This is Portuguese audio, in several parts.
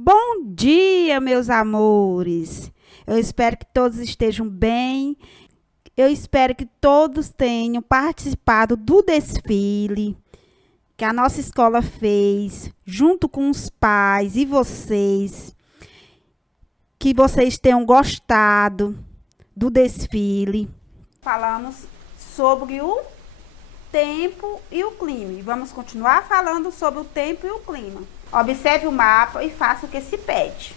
Bom dia, meus amores. Eu espero que todos estejam bem. Eu espero que todos tenham participado do desfile que a nossa escola fez, junto com os pais e vocês. Que vocês tenham gostado do desfile. Falamos sobre o tempo e o clima. E vamos continuar falando sobre o tempo e o clima. Observe o mapa e faça o que se pede.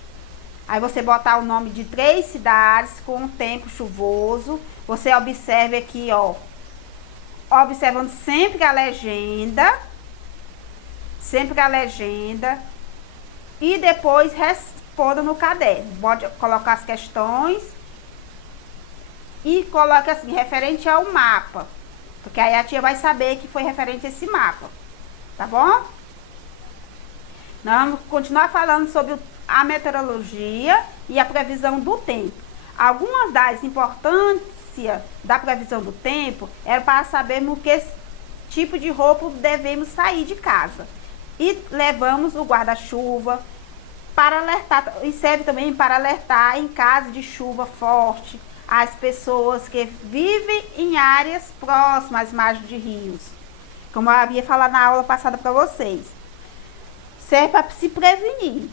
Aí você botar o nome de 3 cidades com um tempo chuvoso. Você observe aqui, ó. Observando sempre a legenda. Sempre a legenda. E depois responda no caderno. Pode colocar as questões. E coloque assim, referente ao mapa. Porque aí a tia vai saber que foi referente a esse mapa. Tá bom? Nós vamos continuar falando sobre a meteorologia e a previsão do tempo. Algumas das importâncias da previsão do tempo era para sabermos que tipo de roupa devemos sair de casa. E levamos o guarda-chuva para alertar, e serve também para alertar em caso de chuva forte as pessoas que vivem em áreas próximas às margens de rios. Como eu havia falado na aula passada para vocês. Serve para se prevenir.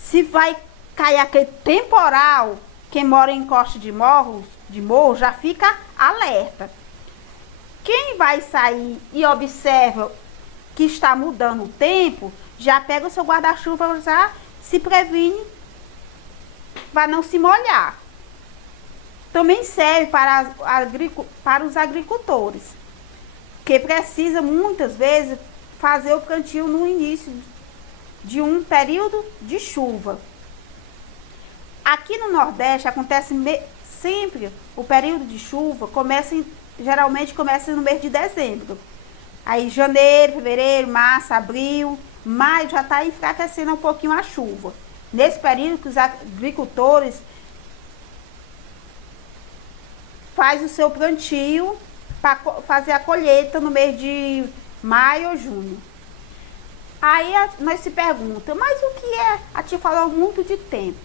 Se vai cair aquele temporal, quem mora em costa de morro já fica alerta. Quem vai sair e observa que está mudando o tempo, já pega o seu guarda-chuva, já se previne para não se molhar. Também serve para os agricultores, que precisa muitas vezes fazer o plantio no início de um período de chuva. Aqui no Nordeste acontece sempre o período de chuva, geralmente começa no mês de dezembro. Aí janeiro, fevereiro, março, abril, maio já está enfraquecendo um pouquinho a chuva. Nesse período que os agricultores faz o seu plantio para fazer a colheita no mês de maio ou junho. Aí nós se pergunta, mas o que é? A tia falou muito de tempo.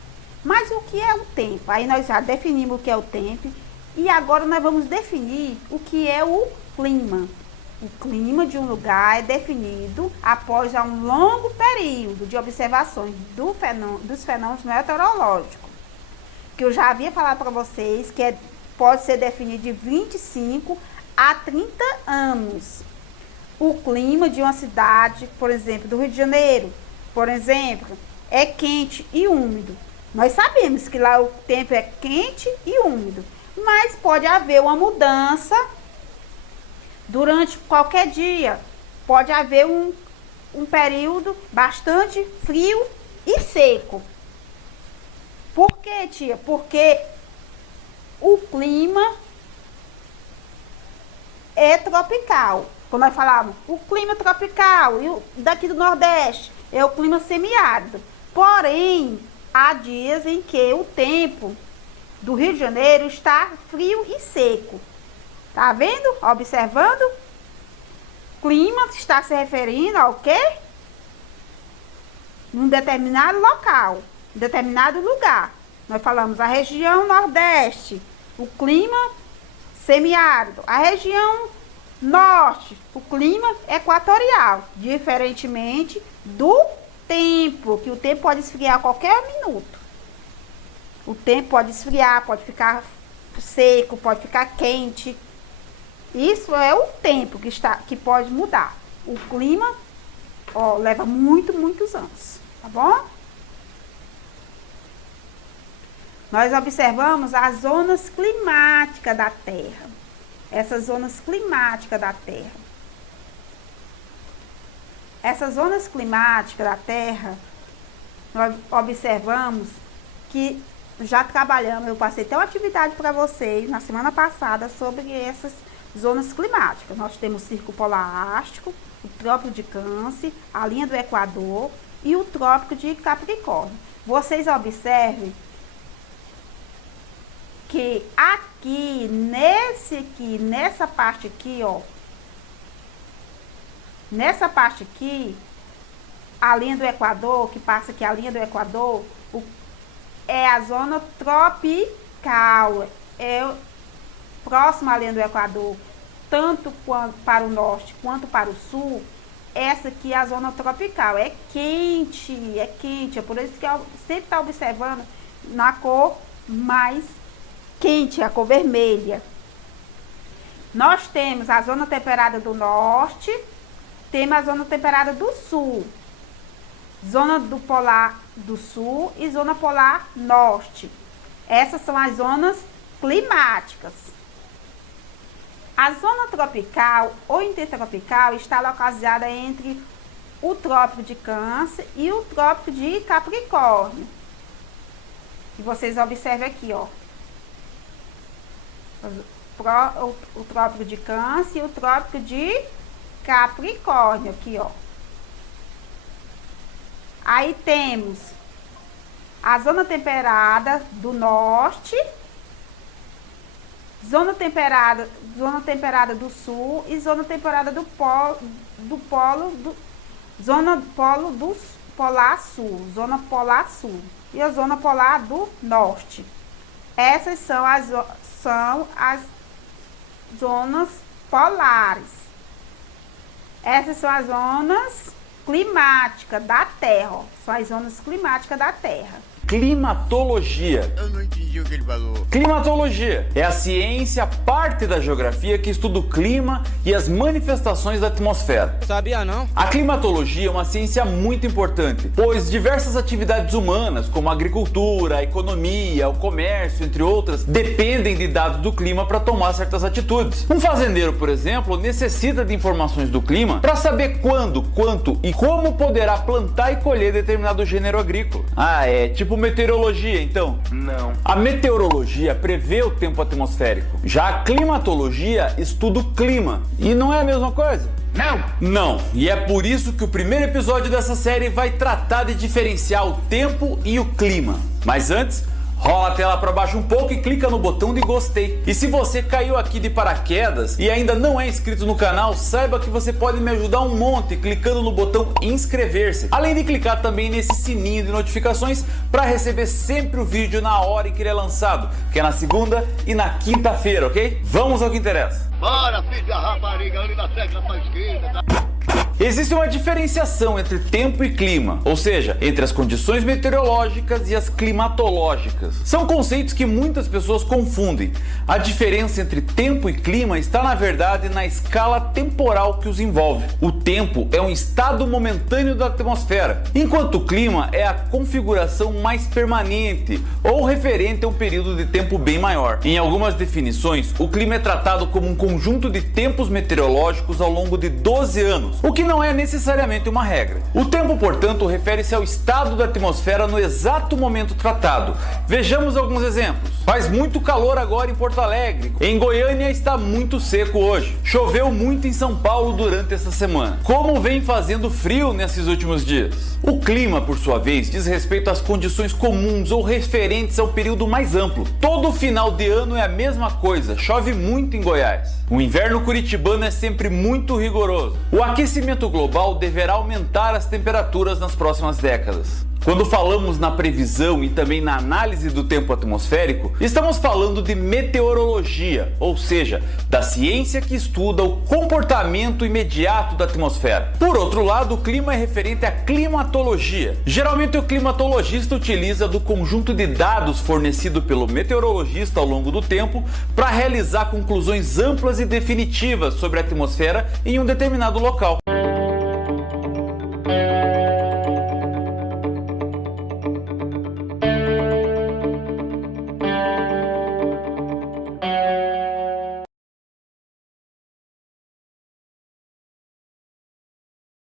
Mas o que é o tempo? Aí nós já definimos o que é o tempo. E agora nós vamos definir o que é o clima. O clima de um lugar é definido após um longo período de observações dos fenômenos meteorológicos. Que eu já havia falado para vocês que pode ser definido de 25 a 30 anos. O clima de uma cidade, por exemplo, do Rio de Janeiro, por exemplo, é quente e úmido. Nós sabemos que lá o tempo é quente e úmido, mas pode haver uma mudança durante qualquer dia. Pode haver um período bastante frio e seco. Por quê, tia? Porque o clima é tropical. Quando nós falamos, o clima tropical e daqui do Nordeste é o clima semiárido. Porém, há dias em que o tempo do Rio de Janeiro está frio e seco. Tá vendo? Observando? Clima está se referindo ao quê? Num determinado local, em determinado lugar. Nós falamos a região Nordeste, o clima semiárido. A região Norte, o clima equatorial, diferentemente do tempo, que o tempo pode esfriar a qualquer minuto. O tempo pode esfriar, pode ficar seco, pode ficar quente. Isso é o tempo que pode mudar. O clima, ó, leva muitos anos, tá bom? Nós observamos as zonas climáticas da Terra. Essas zonas climáticas da Terra. Essas zonas climáticas da Terra, nós observamos que já trabalhamos, eu passei até uma atividade para vocês na semana passada sobre essas zonas climáticas. Nós temos o Círculo Polar Ártico, o Trópico de Câncer, a linha do Equador e o Trópico de Capricórnio. Vocês observem que aqui, nessa parte aqui, ó, nessa parte aqui, a linha do Equador, que passa aqui a linha do Equador, é a zona tropical, é próxima à linha do Equador, tanto para o norte quanto para o sul. Essa aqui é a zona tropical, é quente, é por isso que eu sempre estou observando na cor mais quente, a cor vermelha. Nós temos a zona temperada do norte, temos a zona temperada do sul, zona do polar do sul e zona polar norte. Essas são as zonas climáticas. A zona tropical ou intertropical está localizada entre o Trópico de Câncer e o Trópico de Capricórnio. E vocês observem aqui, ó. O Trópico de Câncer e o Trópico de Capricórnio, aqui, ó. Aí temos a zona temperada do norte, zona temperada do sul e zona temperada zona polar sul e a zona polar do norte. Essas são as zonas polares. Essas são as zonas climáticas da Terra, ó. São as zonas climáticas da Terra. Climatologia. Eu não entendi o que ele falou. Climatologia é a ciência, parte da geografia que estuda o clima e as manifestações da atmosfera. Sabia não? A climatologia é uma ciência muito importante, pois diversas atividades humanas, como a agricultura, a economia, o comércio, entre outras, dependem de dados do clima para tomar certas atitudes. Um fazendeiro, por exemplo, necessita de informações do clima para saber quando, quanto e como poderá plantar e colher determinado gênero agrícola. É tipo meteorologia, então? Não. A meteorologia prevê o tempo atmosférico. Já a climatologia estuda o clima. E não é a mesma coisa? Não! Não. E é por isso que o primeiro episódio dessa série vai tratar de diferenciar o tempo e o clima. Mas antes, rola a tela para baixo um pouco e clica no botão de gostei. E se você caiu aqui de paraquedas e ainda não é inscrito no canal, saiba que você pode me ajudar um monte clicando no botão inscrever-se. Além de clicar também nesse sininho de notificações para receber sempre o vídeo na hora em que ele é lançado, que é na segunda e na quinta-feira, ok? Vamos ao que interessa. Bora, filho da rapariga, ali na tecla pra esquerda, tá? Existe uma diferenciação entre tempo e clima, ou seja, entre as condições meteorológicas e as climatológicas. São conceitos que muitas pessoas confundem. A diferença entre tempo e clima está, na verdade, na escala temporal que os envolve. O tempo é um estado momentâneo da atmosfera, enquanto o clima é a configuração mais permanente ou referente a um período de tempo bem maior. Em algumas definições, o clima é tratado como um conjunto de tempos meteorológicos ao longo de 12 anos, o que não é necessariamente uma regra. O tempo, portanto, refere-se ao estado da atmosfera no exato momento tratado. Vejamos alguns exemplos. Faz muito calor agora em Porto Alegre. Em Goiânia está muito seco hoje. Choveu muito em São Paulo durante essa semana. Como vem fazendo frio nesses últimos dias? O clima, por sua vez, diz respeito às condições comuns ou referentes ao período mais amplo. Todo final de ano é a mesma coisa. Chove muito em Goiás. O inverno curitibano é sempre muito rigoroso. O aquecimento global deverá aumentar as temperaturas nas próximas décadas. Quando falamos na previsão e também na análise do tempo atmosférico, estamos falando de meteorologia, ou seja, da ciência que estuda o comportamento imediato da atmosfera. Por outro lado, o clima é referente à climatologia. Geralmente o climatologista utiliza do conjunto de dados fornecido pelo meteorologista ao longo do tempo para realizar conclusões amplas e definitivas sobre a atmosfera em um determinado local.